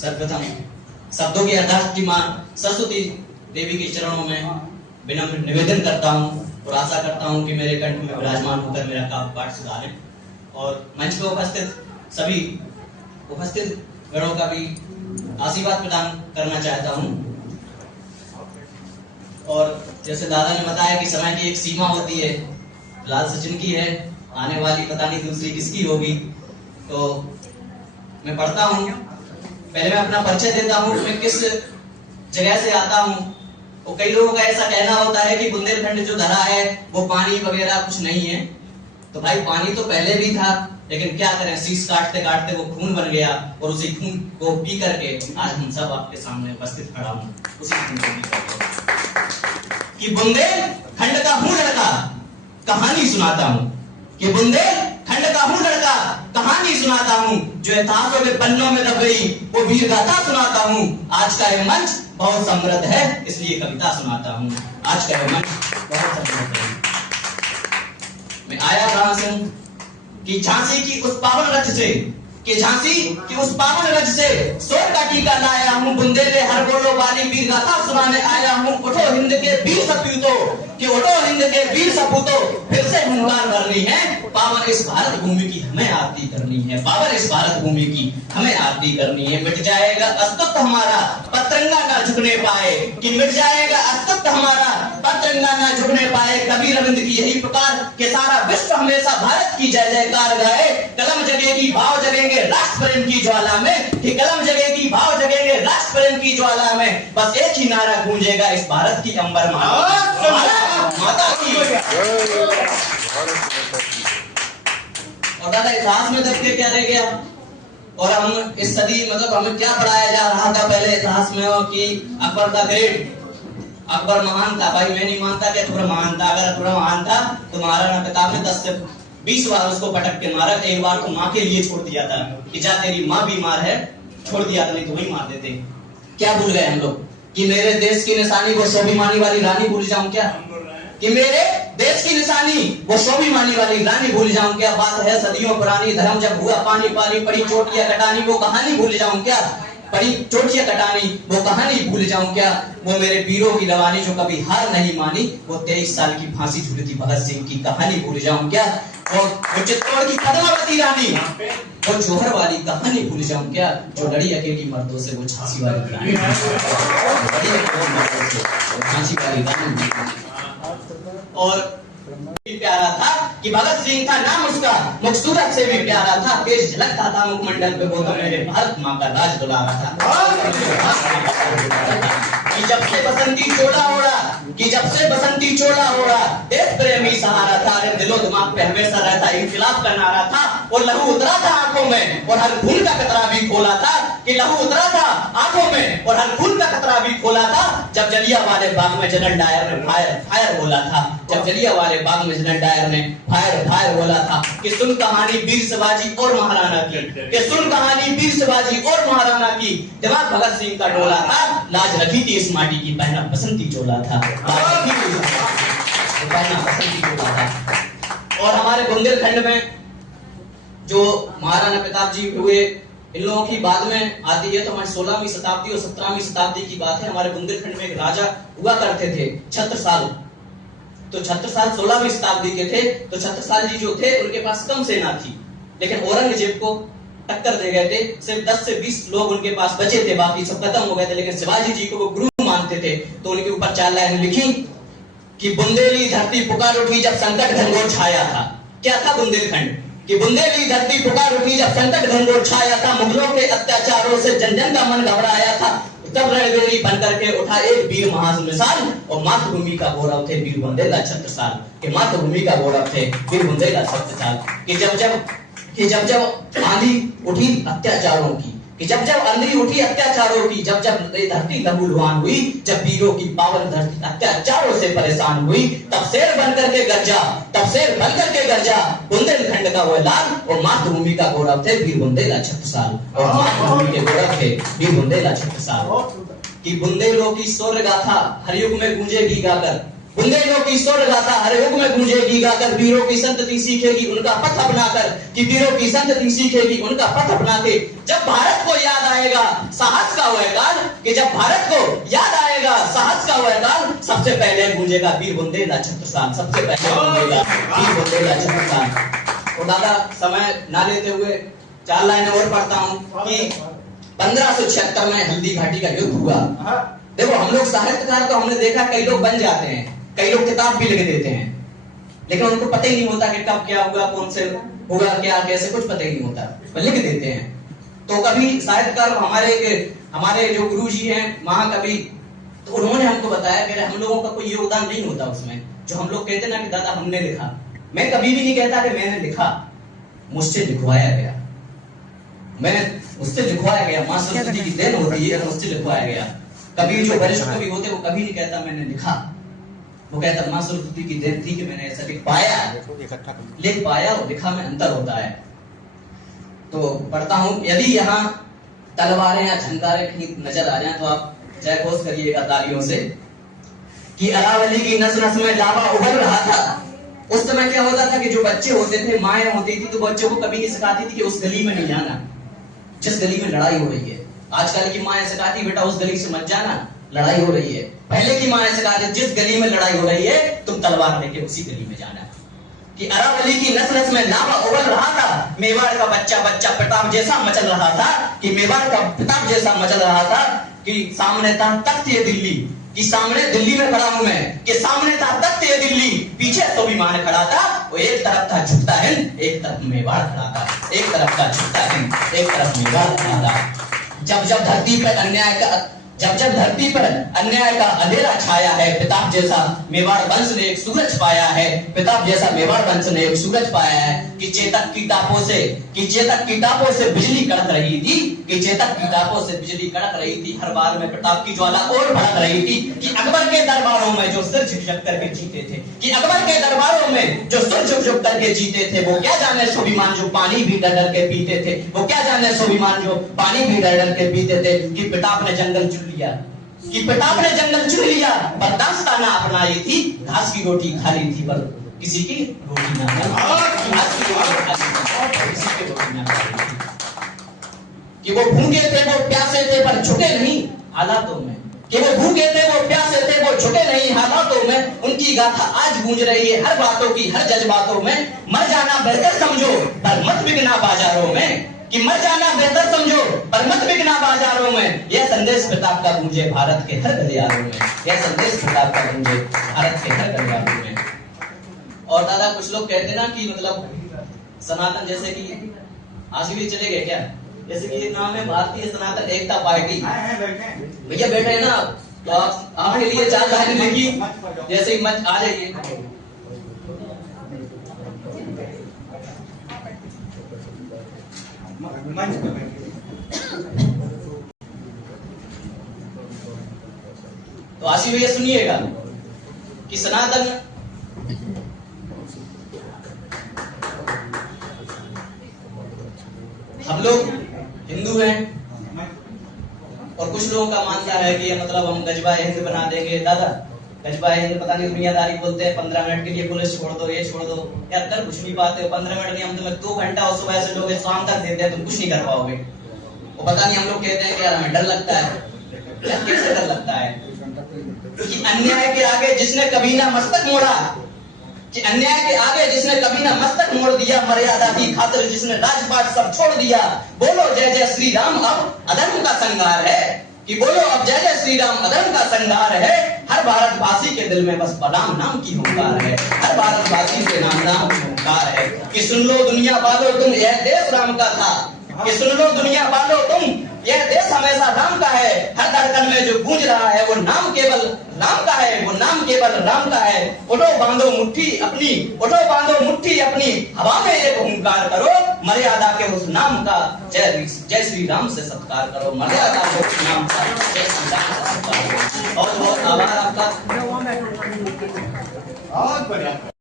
सर्वप्रथम शब्दों की अर्थात की मां सरस्वती देवी के चरणों में विनम्र निवेदन करता हूँ और आशा करता हूँ कि मेरे कंठ में विराजमान होकर मेरा काव्य पाठ सुधारें। और मंच पर उपस्थित सभी उपस्थित गणों का भी आशीर्वाद प्रदान करना चाहता हूँ। और जैसे दादा ने बताया कि समय की एक सीमा होती है, फिलहाल सचिन की है, आने वाली पता नहीं दूसरी किसकी होगी। तो मैं पढ़ता हूँ, पहले मैं अपना परिचय देता हूँ, मैं किस जगह से आता हूँ। और कई लोगों का ऐसा कहना होता है कि बुंदेलखंड जो धरा है वो पानी वगैरह कुछ नहीं है। तो भाई पानी तो पहले भी था, लेकिन क्या करें, शीश काटते काटते वो खून बन गया और उसी खून को पी करके आज हम सब आपके सामने उपस्थित खड़ा हूँ। उसी खून को पी करके कि बुंदेलखंड का हूँ लड़का, कहानी सुनाता हूँ। कि बुंदेलखंड का हूँ लड़का, कहानी सुनाता हूँ। जो इतिहासों के पन्नों में दब गई वो वीर गाथा सुनाता हूँ। आज का यह मंच बहुत समृद्ध है, इसलिए कविता सुनाता हूँ। आज का यह मंच बहुत समृद्ध है। मैं आया कहां से कि झांसी की उस पावन रथ से, कि झांसी की उस पावन रथ से स्वर का टीका लाया हूँ। बुंदेले हर बोलो वाली वीर गाथा सुनाने आया हूँ। उठो हिंद के वीर सपूतों, कि उठो हिंद के वीर सपूतों, फिर से हुंकार भरनी है। पावन इस भारत भूमि की हमें आरती करनी है। पावन इस भारत भूमि की हमें आरती करनी है। मिट जाएगा अस्तित्व हमारा, पतरंगा ना झुकने पाए। कि मिट जाएगा अस्तित्व हमारा, पतरंगा ना झुकने पाए। कबीर रविंद्र की यही पुकार कि सारा विश्व हमेशा भारत की जय जयकार गाए। कलम जगेगी भाव जगेंगे राष्ट्र प्रेम की ज्वाला में। कि कलम जगेगी भाव जगेंगे राष्ट्र प्रेम की ज्वाला में। बस एक ही नारा गूंजेगा इस भारत की अंबर माता की। और दादा इतिहास में दब के क्या रह गया। और हम इस सदी मतलब हमें क्या पढ़ाया जा रहा था पहले इतिहास में कि अकबर द ग्रेट, अकबर महान था। भाई मैं नहीं मानता कि अकबर महान था। अगर अकबर महान था तो महाराणा प्रताप ने 10 से 20 बार उसको पटक के मारा। एक बार तो माँ के लिए छोड़ दिया था कि जा तेरी माँ बीमार है, छोड़ दिया था, नहीं तो वही मार देते। क्या भूल गए हम लोग कि मेरे देश की निशानी वो स्वाभिमानी वाली रानी भूल जाऊं क्या। कि मेरे देश की निशानी वो स्वाभिमानी वाली रानी भूल जाऊं क्या। बात है सदियों पुरानी, धर्म जब हुआ पानी पानी, पड़ी चोटियां कटानी वो कहानी भूल जाऊं क्या। पड़ी चोटियां कटानी वो कहानी भूल जाऊं क्या। वो मेरे वीरों की रवानी जो कभी हार नहीं मानी, वो 23 साल की फांसी झूलती भगत सिंह की कहानी भूल जाऊं क्या। और वो चित्तौड़ की पद्मावती रानी, वो जौहर वाली कहानी भूल जाऊं क्या। जो लड़ी अकेली मर्दों से वो झांसी वाली रानी, झांसी वाली रानी। और प्यारा था कि भगत सिंह का नाम उसका मुखसूरत से भी प्यारा था। तेज झलकता था मुखमंडल पे, वो तो मेरे भारत माँ का राज दुलारा था। कि जब से बसंती चोला ओढ़ा, कि जब से बसंती चोला ओढ़ा, देश प्रेमी सहारा था। अरे दिलो दिमाग पे हमेशा रहता इनकलाब का नारा था। और लहू उतरा था आंखों में और हर खून का कतरा भी खोला था। कि लहू उतरा था आंखों में और हर खून का कतरा भी खोला था। जब जलियांवाले बाग में जनरल डायर ने फायर फायर बोला था। जब जलियांवाले बाग में जनरल डायर ने फायर फायर बोला था। कि सुन कहानी वीर शिवाजी और महाराणा की, कि सुन कहानी वीर शिवाजी और महाराणा की। दिमाग भगत सिंह का डोला था, लाज रखी थी इस माटी की, पहना बसंती चोला था। पहना बसंती चोला था। और हमारे बुंदेलखंड में जो महाराणा प्रताप जी हुए, इन लोगों की बाद में आती है। तो हमारी 16वीं शताब्दी और 17वीं शताब्दी की बात है। हमारे बुंदेलखंड में एक राजा हुआ करते थे छत्रसाल। तो छत्रसाल 16वीं शताब्दी के थे। तो छत्रसाल जी जो थे उनके पास कम सेना थी, लेकिन औरंगजेब को टक्कर दे गए थे। सिर्फ 10 से 20 लोग उनके पास बचे थे, बाकी सब खत्म हो गए थे। लेकिन शिवाजी जी को वो गुरु मानते थे। तो उनके ऊपर 4 लाइन लिखी कि बुंदेली धरती पुकार उठी जब संकट घनघोर छाया था। क्या था बुंदेलखंड। कि बुंदेली धरती पुकार उठी जब संकट घनघोर छाया था। मुगलों के अत्याचारों से जन जन का मन घबराया था। तब रणबेरी बन करके उठा एक वीर महामिसाल और मातृभूमि का गौरव थे वीर बुंदेला छत्रसाल। के मातृभूमि का गौरव थे वीर बुंदेला छत्रसाल। कि जब जब आंधी उठी अत्याचारों की, कि जब जब आंधी उठी अत्याचारों की, जब जब धरती लहूलुहान हुई, जब वीरों की पावन धरती अत्याचारों से परेशान हुई, तब शेर बन करके गरजा, तब शेर बन करके गरजा बुंदेलखंड का वो लाल। और मातृभूमि का गौरव थे वीर बुंदेला छत्रसाल। और मातृभूमि के गौरव थे वीर बुंदेला छत्रसाल। कि बुंदेलों की शौर्य गाथा हर युग में गूंजेगी गाकर, बुंदेलों की स्वर गाथा हर युग में गूंजेगी, गाकर वीरों की संतति सीखेगी उनका पथ अपनाकर, कि वीरों की संतति सीखेगी उनका पथ अपना के। जब भारत को याद आएगा साहस का वह काल, कि जब भारत को याद आएगा साहस का वह काल, सबसे पहले गूंजेगा वीर बुंदेला छत्रसाल, सबसे पहले गूंजेगा वीर बुंदेला छत्रसाल। तो दादा समय ना लेते हुए 4 लाइनें और पढ़ता हूं कि 1576 में हल्दी घाटी का युद्ध हुआ। देखो हम लोग साहित्यकार तो हमने देखा कई लोग बन जाते हैं, कई लोग किताब भी लिख देते हैं, लेकिन उनको पता ही नहीं होता कि कब क्या हुआ, कौन से होगा, क्या कैसे, कुछ पता ही नहीं होता, पर लिख देते हैं। तो कभी साहित्यकार हमारे जो गुरु जी हैं महाकवि, तो उन्होंने हमको बताया कि हम लोगों का कोई योगदान नहीं होता उसमें। जो हम लोग कहते ना कि दादा हमने लिखा, मैं कभी भी नहीं कहता कि मैंने लिखा, मुझसे लिखवाया गया, मुझसे लिखवाया गया। मां सरस्वती की देन होती है, मुझसे लिखवाया गया। कभी जो वरिष्ठ कवि होते वो कभी नहीं कहता मैंने लिखा, वो कहता मां सरस्वती की देन थी कि मैंने ऐसा लिख पाया और लिखा में अंतर होता है। तो पढ़ता हूं, यदि यहाँ तलवारें या झंकारें कहीं नजर आ जाए तो आप जय घोष करिएगा तालियों से, कि अरावली की नस नस में लावा उबल रहा था। उस समय क्या होता था कि जो बच्चे होते थे, माएं होती थी, तो बच्चों को कभी नहीं सिखाती थी कि उस गली में नहीं जाना जिस गली में लड़ाई हो रही है। आजकल की माएं सिखाती बेटा उस गली से मत जाना, लड़ाई हो रही है। पहले की माएं सिखाती जिस गली में लड़ाई हो रही है तुम तलवार लेके उसी गली में जाना। कि अरावली की नस नस में लावा उबल रहा था, मेवाड़ का बच्चा बच्चा प्रताप जैसा मचल रहा था, कि मेवाड़ का प्रताप जैसा मचल रहा था, कि सामने था तख्त ये दिल्ली, कि सामने दिल्ली में खड़ा हूं मैं, कि सामने था तख्त ये दिल्ली, पीछे स्वाभिमान खड़ा था, वो एक तरफ था झुकता हिंद, एक तरफ मेवाड़ खड़ा था, एक तरफ था झुकता हिंद, एक तरफ मेवाड़ खड़ा था। जब जब धरती पर अन्याय का अंधेरा छाया है, पिताब जैसा मेवाड़ वंश ने एक सूरज पाया है, पिताब जैसा मेवाड़ वंश ने एक सूरज पाया है, कि चेतक की टापों से बिजली कड़क रही थी, कि चेतक की टापों से बिजली कड़क रही थी, हर बार में प्रताप की ज्वाला और भड़क रही थी, कि अकबर के दरबारों में जो सिर झुक करके जीते थे, कि अकबर के दरबारों में जो सिर झुक करके जीते थे, वो क्या जाने स्वाभिमान जो पानी भी डर डर के पीते थे, वो क्या जाने स्वाभिमान जो पानी भी डर डर के पीते थे। कि प्रताप ने जंगल चुन लिया, कि प्रताप ने जंगल चुन लिया, पर दास्ताना अपनाई थी, घास की रोटी खा ली थी, पर किसी की रोटी ना खाई। कि वो भूखे थे वो प्यासे थे पर झुके नहीं हालातों में, कि वो भूखे थे वो प्यासे थे वो झुके नहीं हालातों में। उनकी गाथा आज गूंज रही है हर बातों की हर जज्बातों में। मर जाना बेहतर समझो पर मत बिकना बाजारों में, कि मर जाना बेहतर समझो पर मत बिकना बाजारों में। यह संदेश प्रताप का गूंजे भारत के हर गलियारों में, यह संदेश प्रताप का गूंजे भारत के हर गलियारों में। और दादा कुछ लोग कहते ना कि मतलब सनातन, जैसे कि आज भी चले गए क्या, जैसे कि नाम है भारतीय सनातन एकता पार्टी, भैया बैठे हैं ना, तो आपके लिए 4 लाइन लिखी, जैसे ही मत आ जाइए। तो आशी भैया सुनिएगा कि सनातन हम लोग हिंदू हैं, और कुछ लोगों का मानना है कि मतलब हम गजबाए हिंद बना देंगे। दादा गजबाए हिंद पता नहीं दुनियादारी बोलते हैं, 15 मिनट के लिए पुलिस छोड़ दो, ये छोड़ दो, यार कर कुछ नहीं पाते हो। 15 मिनट नहीं, हम तुम्हें 2 घंटा और सुबह से लोग शाम तक देते हैं, तुम कुछ नहीं कर पाओगे। वो पता नहीं हम लोग कहते हैं कि यार हमें डर लगता है, यार कैसे डर लगता है? कि अन्याय के आगे जिसने कभी ना मस्तक मोड़ा, कि अन्याय के आगे जिसने कभी ना मस्तक मोड़ दिया, मर्यादा की खातिर जिसने राजपाट सब छोड़ दिया। बोलो जय जय श्री राम अब अधर्म का संहार है, कि बोलो अब जय जय श्री राम अधर्म का संहार है। हर भारतवासी के दिल में बस राम नाम की हुंकार है, हर भारतवासी के नाम की हुंकार है। कि सुन लो दुनिया वालों तुम यह देश राम का था, कि सुन लो दुनिया वालों तुम यह देश हमेशा राम का है। हर धड़कन में जो गूंज रहा है वो नाम केवल राम का है, वो नाम केवल राम का है। उठो बांधो मुट्ठी अपनी, उठो बांधो मुट्ठी अपनी, हवा में एक हुंकार करो, मर्यादा के उस नाम का जय श्री राम से सत्कार करो, मर्यादा के उस नाम का जय श्री राम से सत्कार करो। और बहुत आभार आपका।